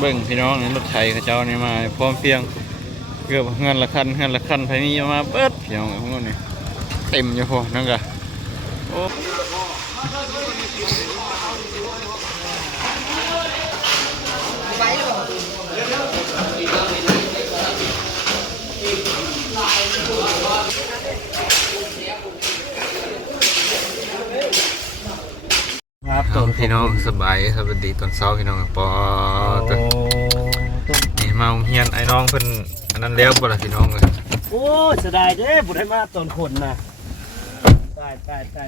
เบิ่งพี่น้องนี่รถไถเขาเจ้านี่มาพร้อมเพียงเกือบเงินละคันไผมีมาเปิดพี่น้องพวกนี้เต็มอยู่พอนั่นก็โอ้ครับพี่น้องสบายสวัสดีตอนเช้าพี่น้องปอนี่มาเฮียนไอ้น้องเพิ่นอันนั้นแล้วบ่ล่ะพี่น้องเลย โอ้เสียดายเด้บุได้มาตอนคนนะตาย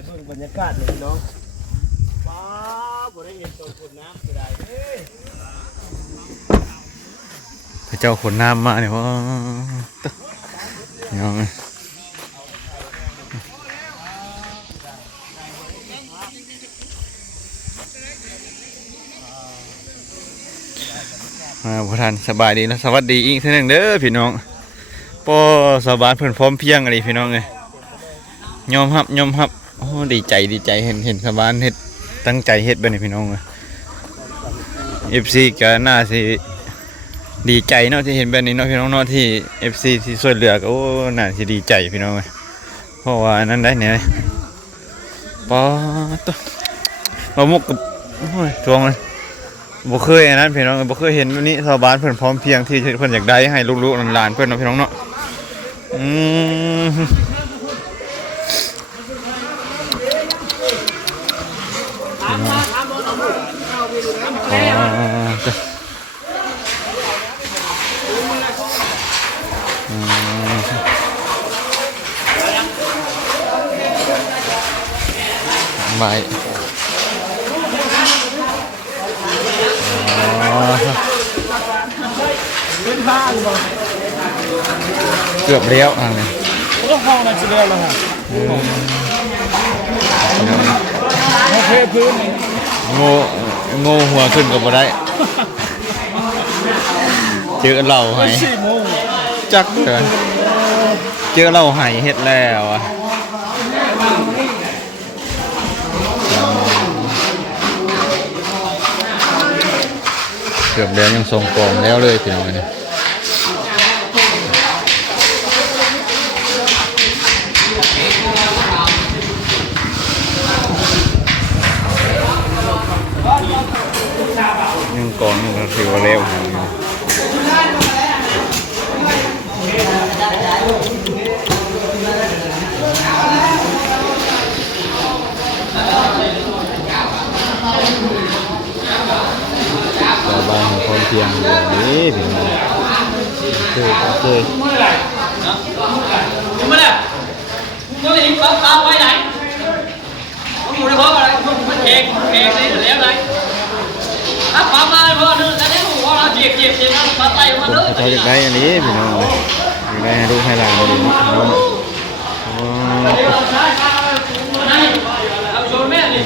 เบิ่งบรรยากาศเลยน้องป้าบุได้เห็นตอนคนนะเสียดายเด้พระเจ้าขนน้ำมาเนี่ยว่าพี่น้องพระท่านสบายดีนะสวัสดีอีกทีหนึ่งเด้อพี่น้องปอสบายเพิ่นพร้อมเพียงอะไรพี่น้องเลยยอมรับโอ้ดีใจเห็นสบายเฮ็ดตั้งใจเฮ็ดแบบนี้พี่น้องเลย FC ก็น่าสิดีใจเนาะที่เห็นแบบนี้เนาะพี่น้องเนาะที่ FC ที่ช่วยเหลือก็โอ้น่าสิดีใจพี่น้องเลยเพราะว่านั้นได้เนี่ยปอตัวมามุกกับโอ้ยทวงเลยบ่เคยอันนั้นพี่น้องบ่เคยเห็นวันนี้ชาวบ้านเพิ่นพร้อมเพียงที่เพิ่นอยากได้ให้ลูกๆหลานๆเพิ่นเนาะพี่น้องเนาะไม่เกือบเลี้ยวทางนี้ก็ห้องนั้นจะเรียกแล้วฮะโอเคพื้นโง่หัวขึ้นก็บ่ได้เจอเหล่าให้จักเจอเหล่าให้เฮ็ดแล้วอ่ะเกือบแล้วยังทรงกลมแล้วเลยพี่น้องเนี่ยยังกองยังถือว่าเร็วชาวบ้านของคนเพียงอย่างนี้ถึงเคยไม่ได้ก็เลยปั๊บไว้ไหนผมอยู่ในห้องอะไรผมเอกนี่แล้วไหนปั๊บมาเพราะนึงอันนี้ผมว่าเจ็บนะปั๊บไตมาเลยเขาอยากได้อันนี้พี่น้องเลยอยากได้ให้ลูกให้หลานเลยน้องเอาชนแม่ดิ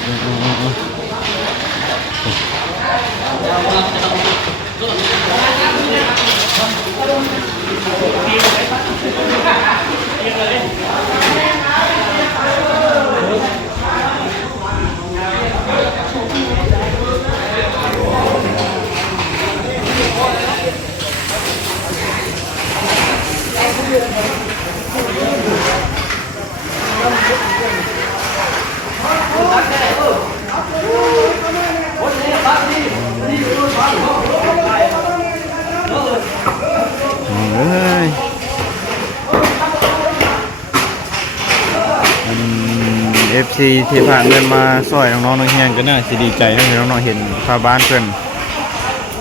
FC ที่ผ่านเงินมาซอยน้องๆนักเรียนก็น่าสิดีใจนะน้องๆเห็นชาวบ้านเพิ่น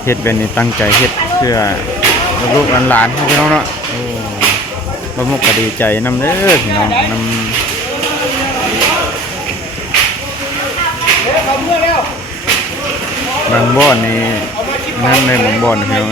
เฮ็ดเป็นตั้งใจเฮ็ดเพื่อลูกหลานๆพี่น้องเนาะโอ้บ่มุกก็ดีใจนำเด้อพี่น้องนำบางบ่อนนี่นั่นในบางบ่อนพี่น้อง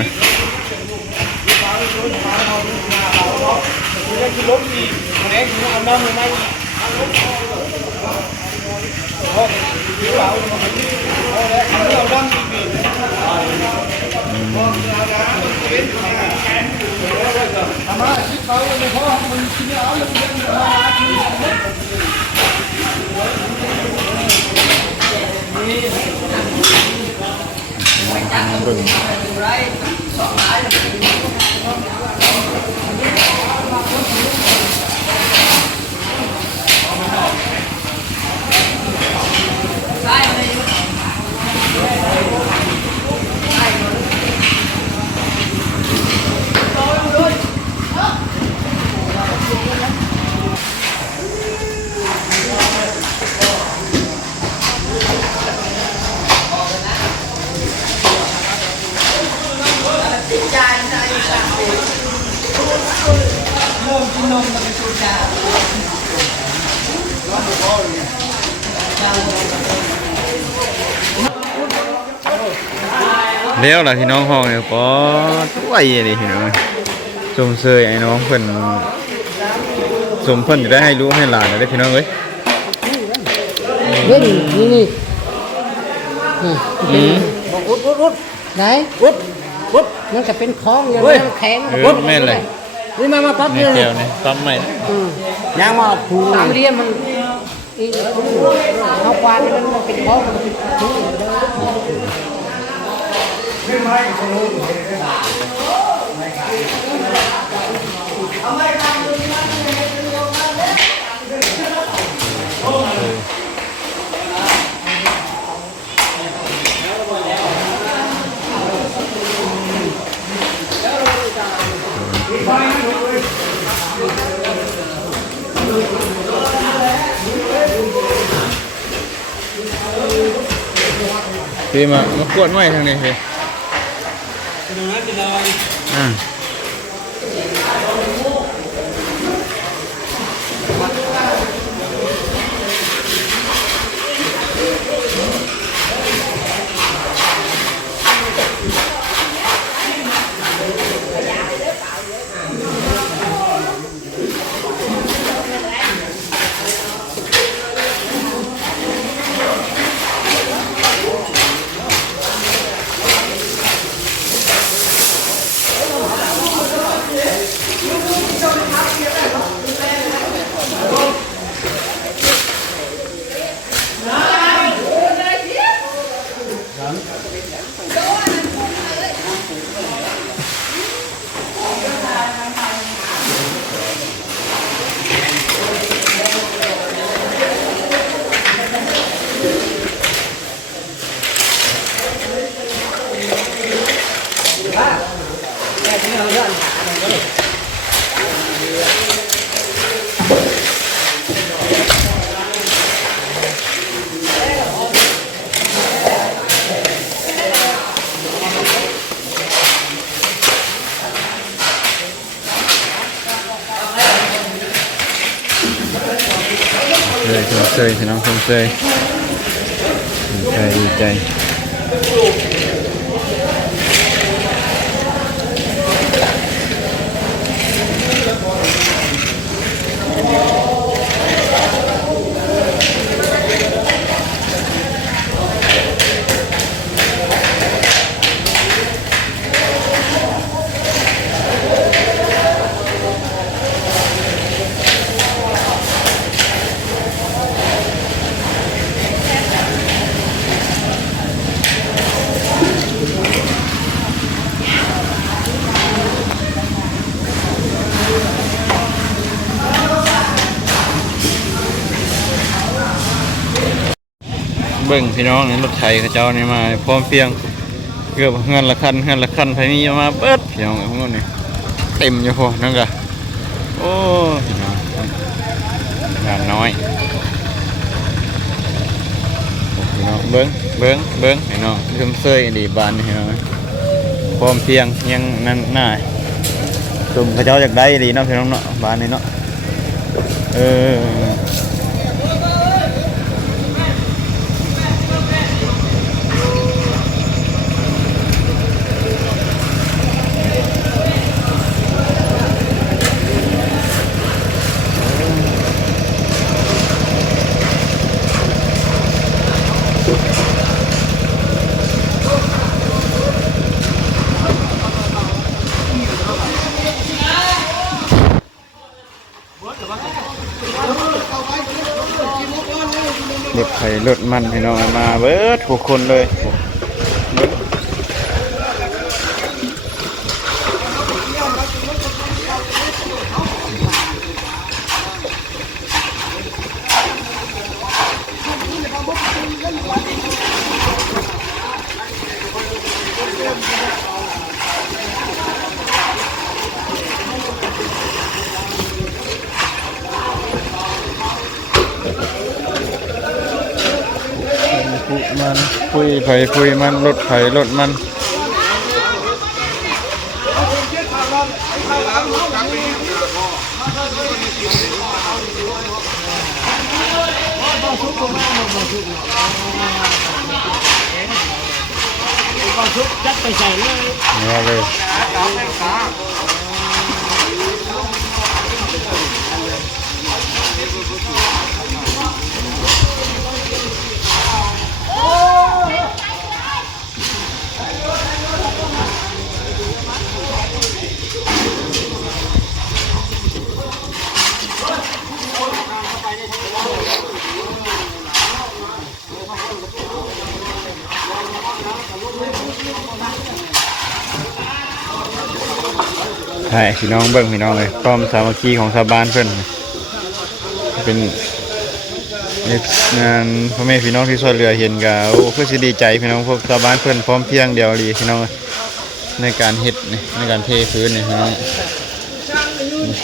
เบิ่งแล้วล่ะพี่น้องห้องเนี่ยก็ตัวใหญ่เลยพี่น้องชมเชยไอ้น้องเพิ่นสมเพิ่นจะได้ให้รู้ให้หลานได้พี่น้องเอ้ย เฮ้ยนี่นี่ บอกอุด ไหน อุด มันก็เป็นคล้องอย่าง เฮ้ย นั้นแข็ง แม่นเลย นี่มาปั๊บ ใน นี่ แก้วนี่ปั๊มใหม่ ยางมาผู สามเหลี่ยมมันอีเอาควานมันเป็นคล้องมันเป็นทุ่ง พี่มากวดไม้ทางนี้พี่อ่าเลยชมเชยพี่น้องชมเชยดีใจเบิ่งพี่น้องนี่รถไถเขาเจ้านี่มาพร้อมเพรียงเกือบเงินละคันไผมีมาเบิดพี่น้องพวกนี้เต็มอยู่พอนั่นก็โอ้พี่น้องงานน้อยพี่น้องเบิ่งพี่น้องชมเชยดีบานนี่พี่น้องพร้อมเพรียงยังนั่นหน้าตุ่มเขาเจ้าจากได้ดีเนาะพี่น้องเนาะบานนี่เนาะรถไถรถมันพี่น้องมาเบิดทุกคนเลยเบิด มันคุยไผคุยมันรถไผรถมันก็ชุบยัดไปใส่เลย เนี่ยเลยใช่พี่น้องเบิ่งพี่น้องเลยความสามัคคีของชาวบ้านเพิ่นเป็นงานพ่อแม่พี่น้องที่ช่วยเหลือเห็นก็โอ้คือสิดีใจพี่น้องพวกชาวบ้านเพิ่นพร้อมเพรียงเดียวดีพี่น้องในการเฮ็ดนี่ในการเทพื้นนี่พี่น้องโอเค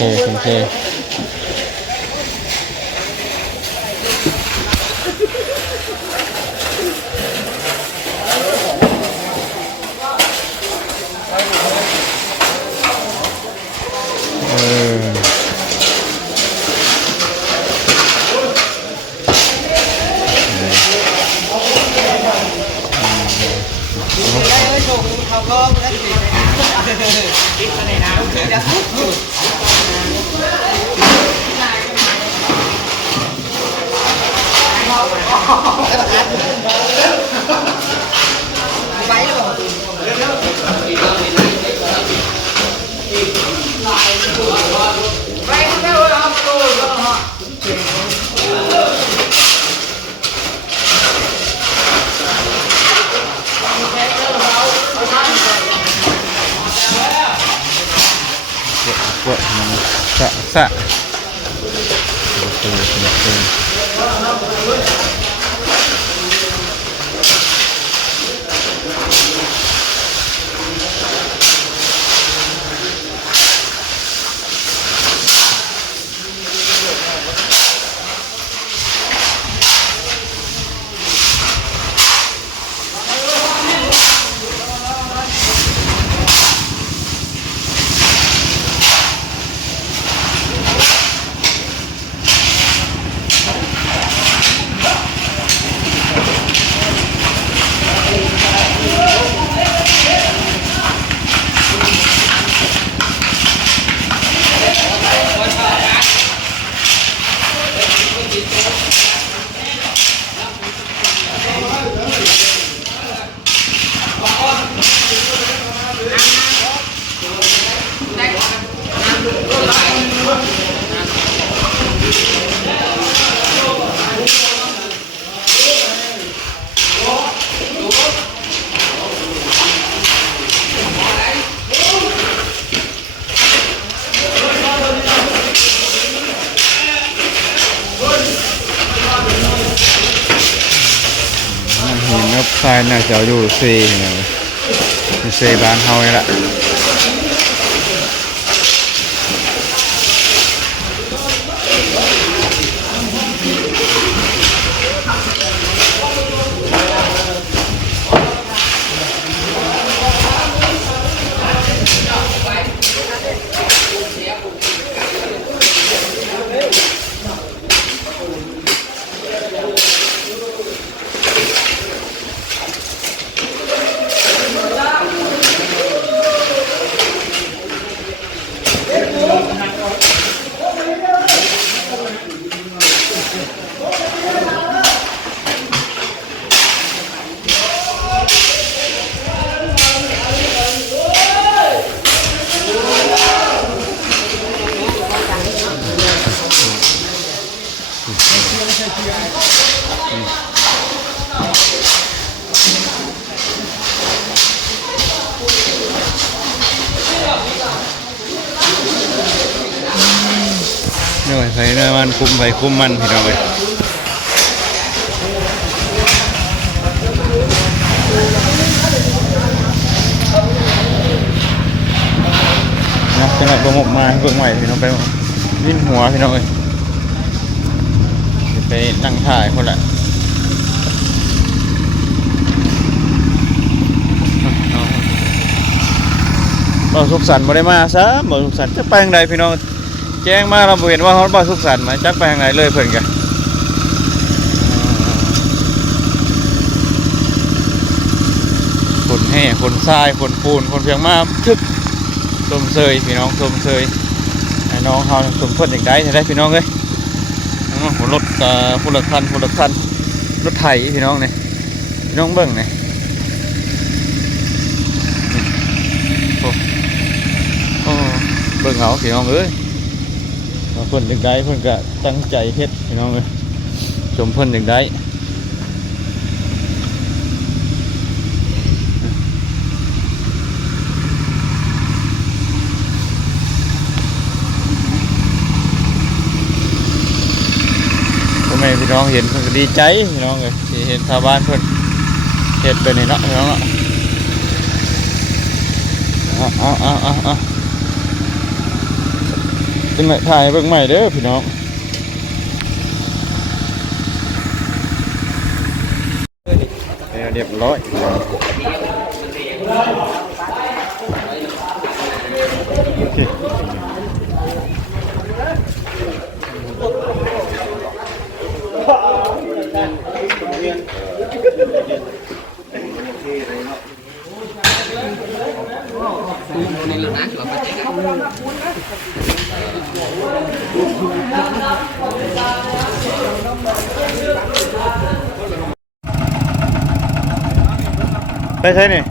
กดสะโอเคเห็นว่าทรายน่าจะอยู่เซเนี่ยอยู่เซบ้านเฮานี่แหละเนี่ยใส่เนื้อมันคุมไปคุมมันพี่น้องเลยนะจังหวะประมกมาเบิ่งใหม่พี่น้องไปวิ่นหัวพี่น้องเลยไปนั่งถ่ายคนละ บ่สุขสันต์บ่ได้มาซะบ่สุขสันต์จะไปทางใดพี่น้องแจ้งมาเราบ่เห็นว่าเฮาบ่สุขสันต์มาจักไปทางไหนเลยเพิ่นก็คนแห่คนทรายคนปูนคนเพียงมาทึกสมเสยพี่น้องสมเสยให้น้องเฮาสมเพิ่นจังได๋ได้พี่น้องเอ้ยรถผู้ละคันรถไถพี่น้องนี่พี่น้องเบิ่งนี่โอ้เบิ่งเอาพี่น้องเอ้ยเพิ่นจังได๋เพิ่นก็ตั้งใจเฮ็ดพี่น้องเอ้ยชมเพิ่นจังได๋แม่พี่น้องเห็นเพิ่นก็ดีใจพี่น้องเอ้ยที่เห็นชาวบ้านเพิ่นเฮ็ดไปนี่เนาะพี่น้องเนาะเอาจังได๋ถ่ายเบิ่งใหม่เด้อพี่น้องเรียบร้อยโอเคไปใช่นี่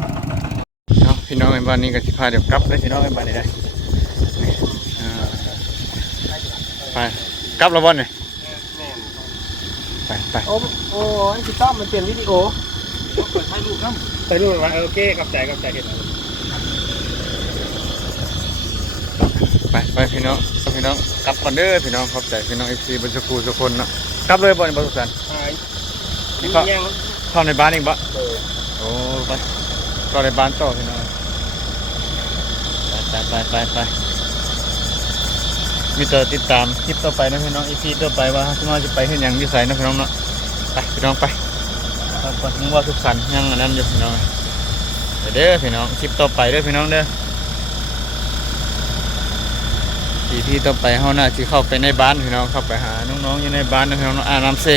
เอาพี่น้องไอ้บ้านนี้ก็สิพาเดี๋ยวกลับเลยพี่น้องไอ้บ้านนี้ได้ไปกลับแล้วบ้านนี่ไป โอ้ยสิต้อมมันเปลี่ยนวิดีโอ ไปดูมาโอเคกับใจเห็น ไปพี่น้องกลับก่อนเด้อพี่น้องขอบใจพี่น้องFCบัญชกูทุกคนเนาะกลับเลยบ่นี่บ่สุขสันต์ นี่ยัง เข้าในบ้านอีกบ่โอ้ไปเข้าในบ้านต่อพี่น้องไปมีแต่ติดตามคลิปต่อไปนะพี่น้อง EP ต่อไปว่าสมาจะไปเฮ็ดหยังอยู่ไสนะพี่น้องเนาะไปพี่น้องไปครับก่อนถึงว่าสุขสันต์ยังอันนั้นอยู่พี่น้องไปเด้อพี่น้องคลิปต่อไปเด้อพี่น้องเด้อEP ต่อไปเฮาน่าสิเข้าไปในบ้านพี่น้องเข้าไปหาน้องๆอยู่ในบ้านนะพี่น้องน้ำเซ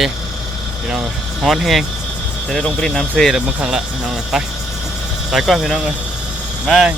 พี่น้องฮ้อนแฮงจะได้ลงไปเล่นน้ำเซแล้วบางครั้งละพี่น้องไปก่อนพี่น้องบาย